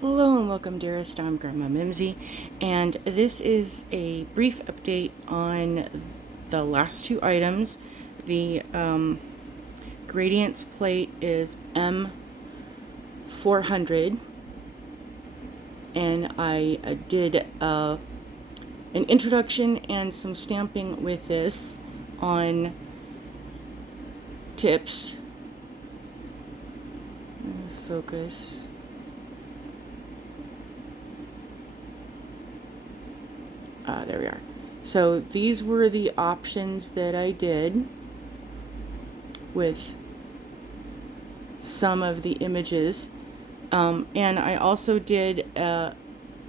Hello and welcome, dearest. I'm Grandma Mimsy, and this is a brief update on the last two items. The gradients plate is M400, and I did an introduction and some stamping with this on tips. Focus. There we are. So these were the options that I did with some of the images. And I also did a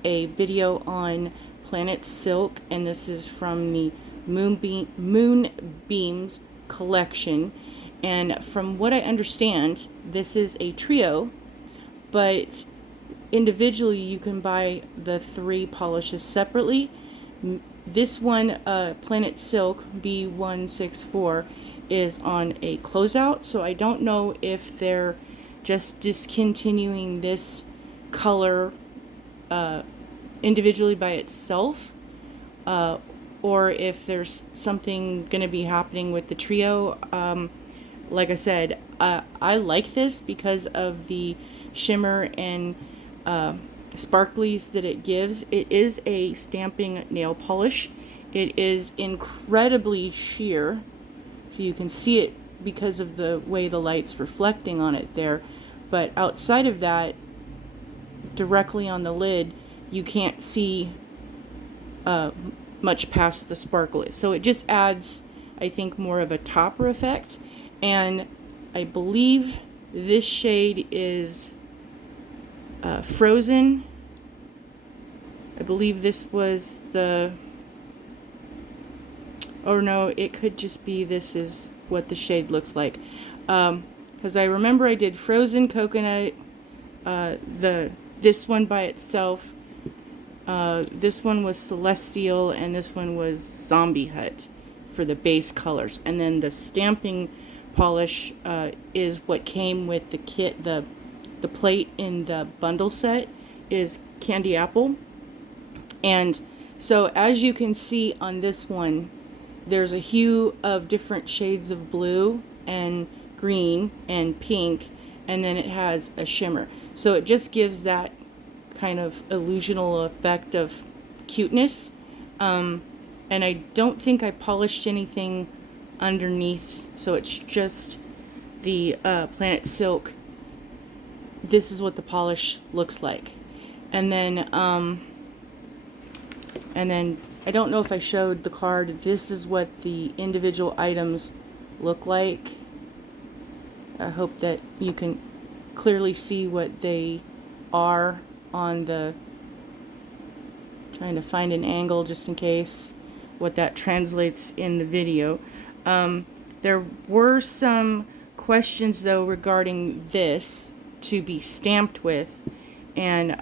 video on Planet Silk, and this is from the Moonbeams collection. And from what I understand, this is a trio, but individually you can buy the three polishes separately. This one, Planet Silk B164, is on a closeout, so I don't know if they're just discontinuing this color individually by itself, or if there's something going to be happening with the trio. Like I said, I like this because of the shimmer and sparklies that it gives. It is a stamping nail polish. It is incredibly sheer, so you can see it because of the way the light's reflecting on it there. But outside of that, directly on the lid, you can't see much past the sparkle. So it just adds, I think, more of a topper effect. And I believe this shade is Frozen. I believe this was the, or no, it could just be this is what the shade looks like. Because I remember I did Frozen, Coconut, this one by itself. This one was Celestial, and this one was Zombie Hut for the base colors. And then the stamping polish is what came with the kit. The plate in the bundle set is Candy Apple. And so as you can see on this one, there's a hue of different shades of blue and green and pink, and then it has a shimmer. So it just gives that kind of illusional effect of cuteness. And I don't think I polished anything underneath, so it's just the Planet Silk. This is what the polish looks like. And then I don't know if I showed the card. This is what the individual items look like. I hope that you can clearly see what they are on the, trying to find an angle just in case what that translates in the video. There were some questions though regarding this to be stamped with, and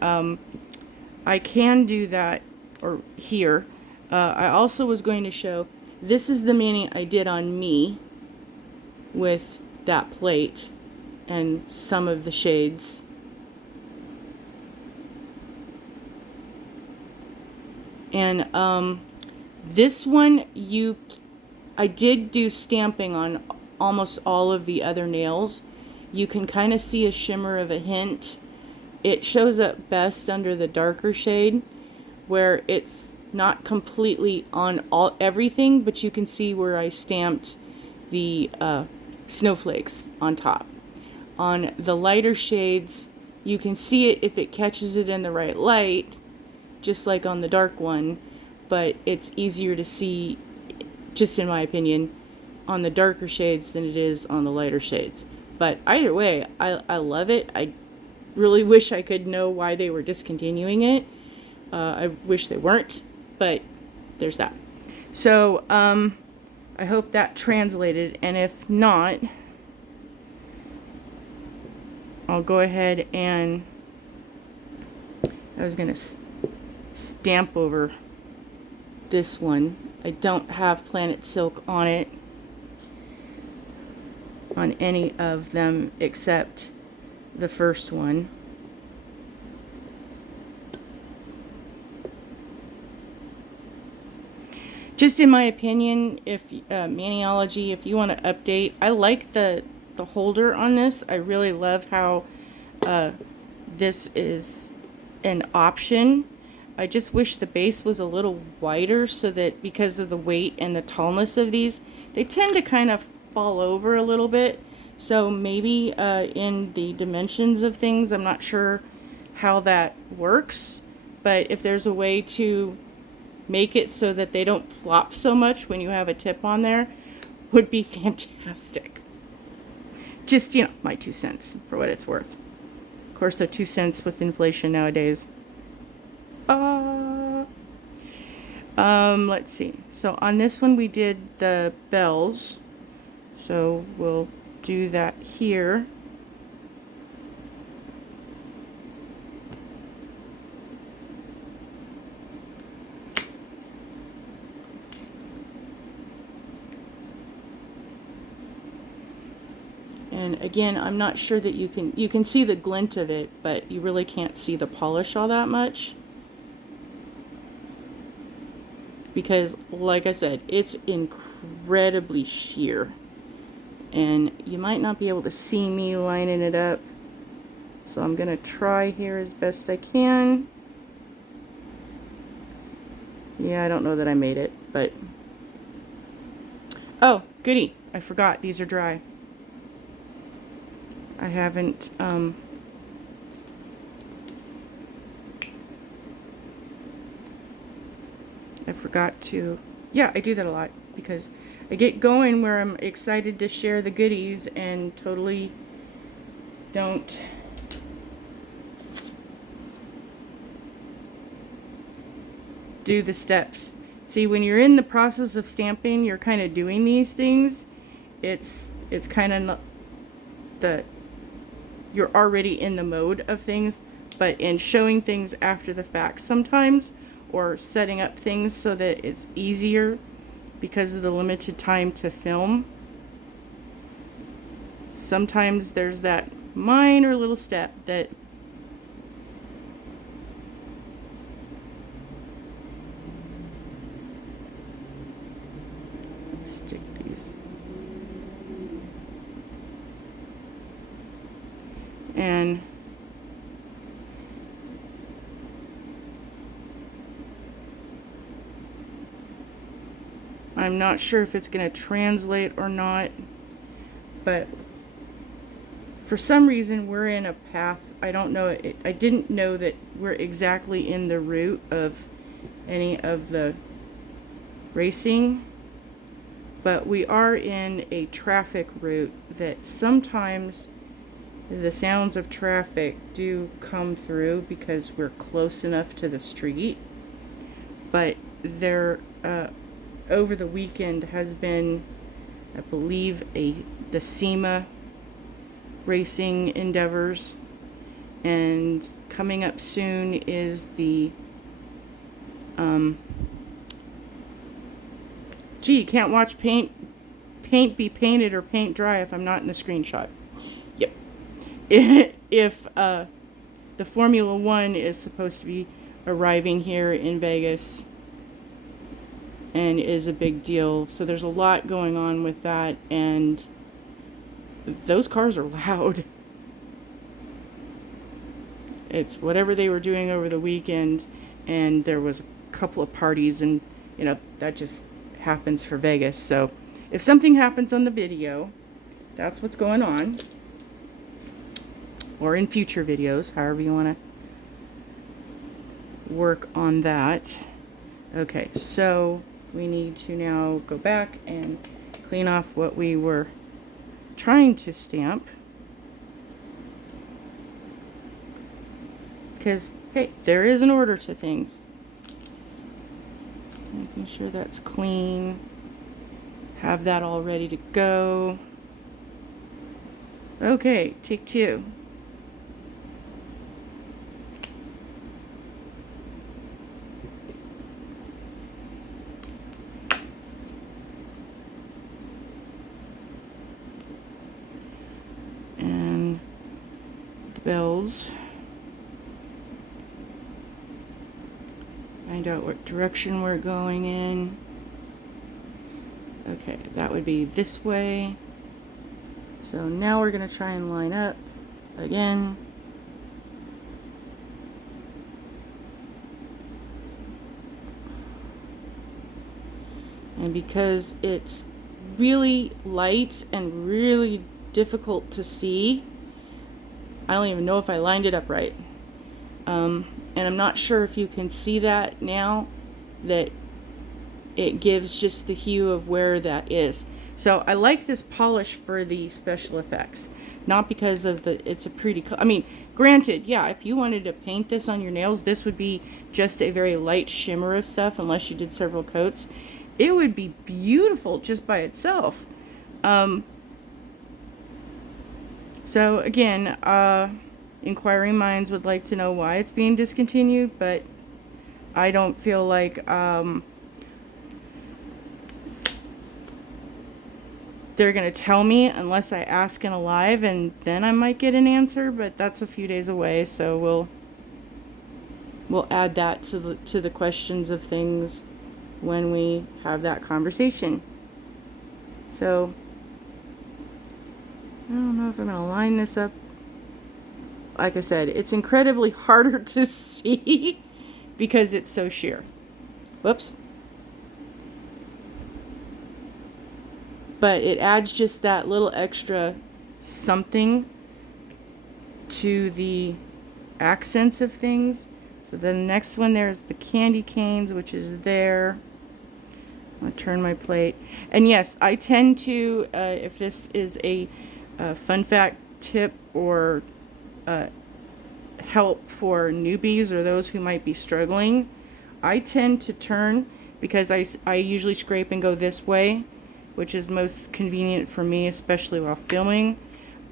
I can do that, or here. I also was going to show, this is the mini I did on me with that plate and some of the shades. And this one, I did do stamping on almost all of the other nails. You can kind of see a shimmer of a hint. It shows up best under the darker shade, where it's not completely on everything, but you can see where I stamped the snowflakes on top. On the lighter shades, you can see it if it catches it in the right light, just like on the dark one, but it's easier to see, just in my opinion, on the darker shades than it is on the lighter shades. But either way, I love it. I really wish I could know why they were discontinuing it. I wish they weren't, but there's that. So I hope that translated, and if not, I'll go ahead and, I was gonna stamp over this one. I don't have Planet Silk on it, on any of them except the first one. just in my opinion, if Maniology, if you want to update, I like the holder on this. I really love how this is an option. I just wish the base was a little wider so that because of the weight and the tallness of these, they tend to kind of fall over a little bit. So maybe in the dimensions of things, I'm not sure how that works, but if there's a way to make it so that they don't flop so much when you have a tip on there, would be fantastic. Just, you know, my 2 cents for what it's worth. Of course, they're 2 cents with inflation nowadays. Let's see. So on this one we did the bells. So we'll do that here. And again, I'm not sure that you can see the glint of it, but you really can't see the polish all that much. Because, like I said, it's incredibly sheer. And you might not be able to see me lining it up. So I'm going to try here as best I can. Yeah, I don't know that I made it, but... Oh, goody. I forgot. These are dry. I haven't, I forgot to, yeah, I do that a lot because I get going where I'm excited to share the goodies and totally don't do the steps. See, when you're in the process of stamping, you're kind of doing these things. It's kind of you're already in the mode of things, but in showing things after the fact sometimes, or setting up things so that it's easier because of the limited time to film, sometimes there's that minor little step that stick these. And I'm not sure if it's going to translate or not, but for some reason we're in a path. I don't know. I didn't know that we're exactly in the route of any of the racing, but we are in a traffic route that sometimes the sounds of traffic do come through because we're close enough to the street. But there, over the weekend has been, I believe, the SEMA racing endeavors, and coming up soon is the gee, you can't watch paint be painted or paint dry if I'm not in the screenshot. Yep. If the Formula One is supposed to be arriving here in Vegas and is a big deal, so there's a lot going on with that, and those cars are loud. It's whatever they were doing over the weekend, and there was a couple of parties, and you know, that just happens for Vegas. So if something happens on the video, that's what's going on, or in future videos, however you want to work on that. Okay, so we need to now go back and clean off what we were trying to stamp, because hey, there is an order to things. Making sure that's clean, have that all ready to go. Okay, take two. And the bells. Find out what direction we're going in. Okay, that would be this way. So now we're going to try and line up again. And because it's really light and really difficult to see, I don't even know if I lined it up right. And I'm not sure if you can see that now, that it gives just the hue of where that is. So I like this polish for the special effects, not because of it's a pretty I mean, granted, yeah, if you wanted to paint this on your nails, this would be just a very light shimmer of stuff, unless you did several coats. It would be beautiful just by itself. So again, inquiring minds would like to know why it's being discontinued, but I don't feel like they're going to tell me unless I ask in a live, and then I might get an answer, but that's a few days away, so we'll add that to the questions of things when we have that conversation. So I don't know if I'm going to line this up. Like I said, it's incredibly harder to see because it's so sheer. Whoops. But it adds just that little extra something to the accents of things. So then the next one, there's the candy canes, which is there. I'm going to turn my plate. And yes, I tend to, if this is a fun fact tip or help for newbies or those who might be struggling, I tend to turn, because I usually scrape and go this way, which is most convenient for me, especially while filming.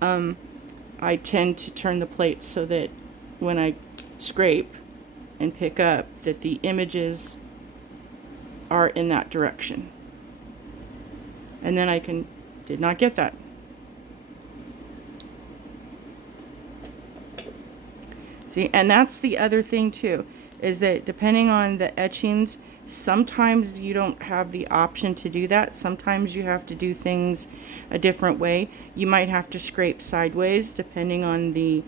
I tend to turn the plates so that when I scrape and pick up, that the images are in that direction. And then did not get that. See, and that's the other thing too, is that depending on the etchings, sometimes you don't have the option to do that. Sometimes you have to do things a different way. You might have to scrape sideways depending on the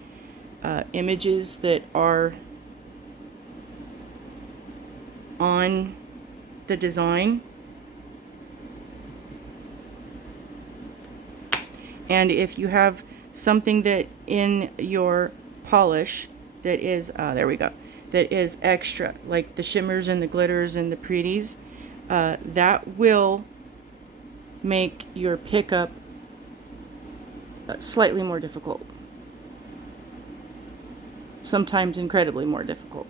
images that are on the design. And if you have something that in your polish that is, there we go, that is extra, like the shimmers and the glitters and the pretties, that will make your pickup slightly more difficult. Sometimes incredibly more difficult.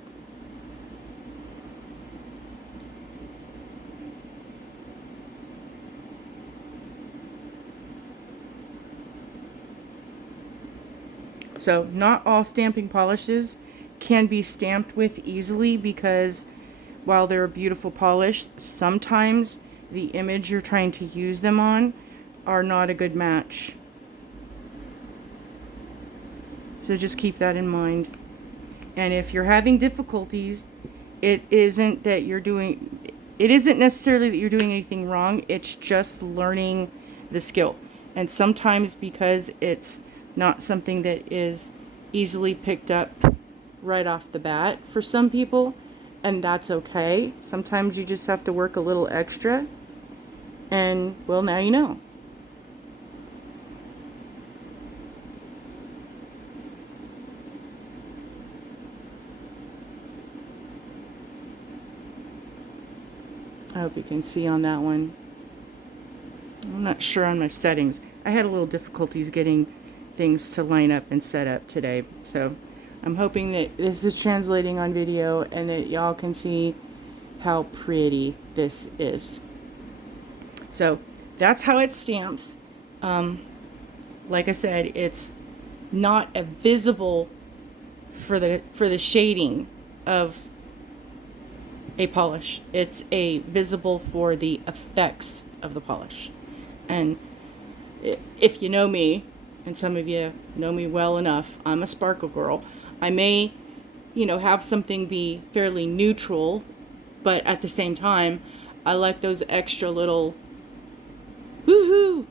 So not all stamping polishes can be stamped with easily, because while they're a beautiful polish, sometimes the image you're trying to use them on are not a good match. So just keep that in mind. And if you're having difficulties, it isn't necessarily that you're doing anything wrong, it's just learning the skill. And sometimes because it's not something that is easily picked up right off the bat for some people, and that's okay. Sometimes you just have to work a little extra, and well, now you know. I hope you can see on that one. I'm not sure on my settings. I had a little difficulties getting things to line up and set up today, so I'm hoping that this is translating on video and that y'all can see how pretty this is. So that's how it stamps. Like I said, it's not a visible for the shading of a polish. It's a visible for the effects of the polish. And if you know me, and some of you know me well enough, I'm a sparkle girl. I may, have something be fairly neutral, but at the same time, I like those extra little Woohoo!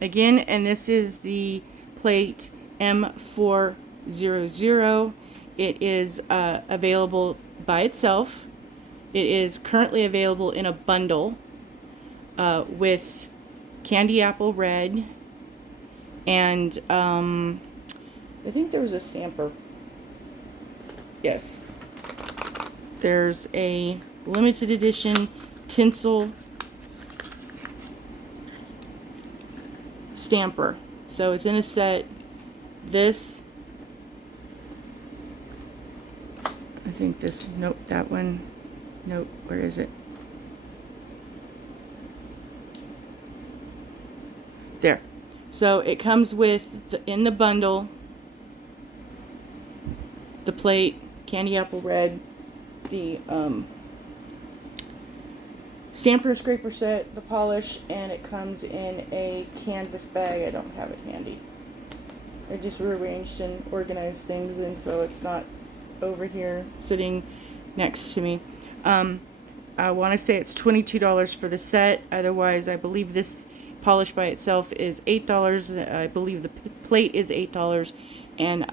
Again, and this is the plate M400. It is available by itself. It is currently available in a bundle with candy apple red and I think there was a stamper. Yes. There's a limited edition tinsel stamper. So it's in a set. This, I think this, nope, that one, nope, where is it? There. So it comes with, in the bundle, the plate, candy apple red, the stamper scraper set, the polish, and it comes in a canvas bag. I don't have it handy. I just rearranged and organized things, and so it's not over here sitting next to me. I want to say it's $22 for the set. Otherwise, I believe this polish by itself is $8. I believe the plate is $8, and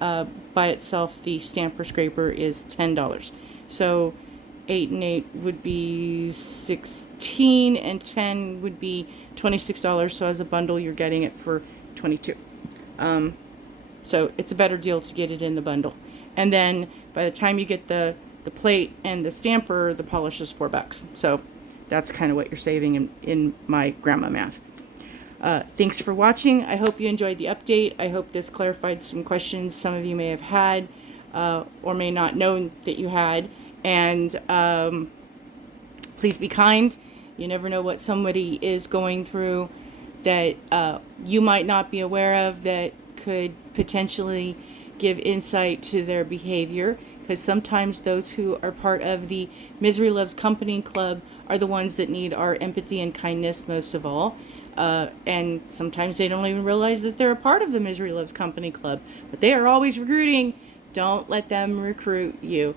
by itself the stamper scraper is $10. So 8 and 8 would be 16, and 10 would be $26. So as a bundle, you're getting it for $22. So it's a better deal to get it in the bundle. And then by the time you get the plate and the stamper, the polish is $4. So that's kind of what you're saving in my grandma math. Thanks for watching. I hope you enjoyed the update. I hope this clarified some questions some of you may have had or may not know that you had. And please be kind. You never know what somebody is going through that you might not be aware of that could potentially give insight to their behavior, because sometimes those who are part of the Misery Loves Company Club are the ones that need our empathy and kindness most of all. And sometimes they don't even realize that they're a part of the Misery Loves Company Club, but they are always recruiting. Don't let them recruit you.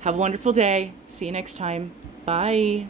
Have a wonderful day. See you next time. Bye.